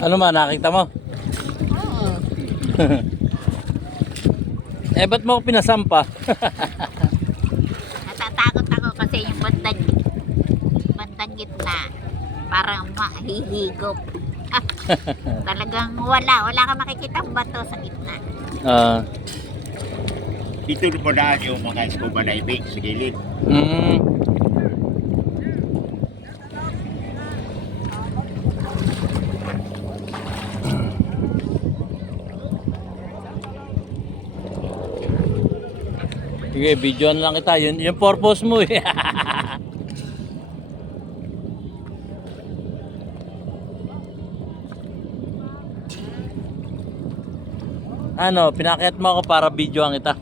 Ano man, nakita mo? Oo. Eh, ba't mo ako pinasampa? Natatakot ako kasi yung bandang gitna. Parang mahihigop. Talagang wala kang makikita bato sa gitna. Ah, Dito mo daan yung mga scuba diving sa gilid. mm, sige, videoan lang kita. Yun, yung purpose mo eh. Ano, pinakyat mo ako para videoan kita.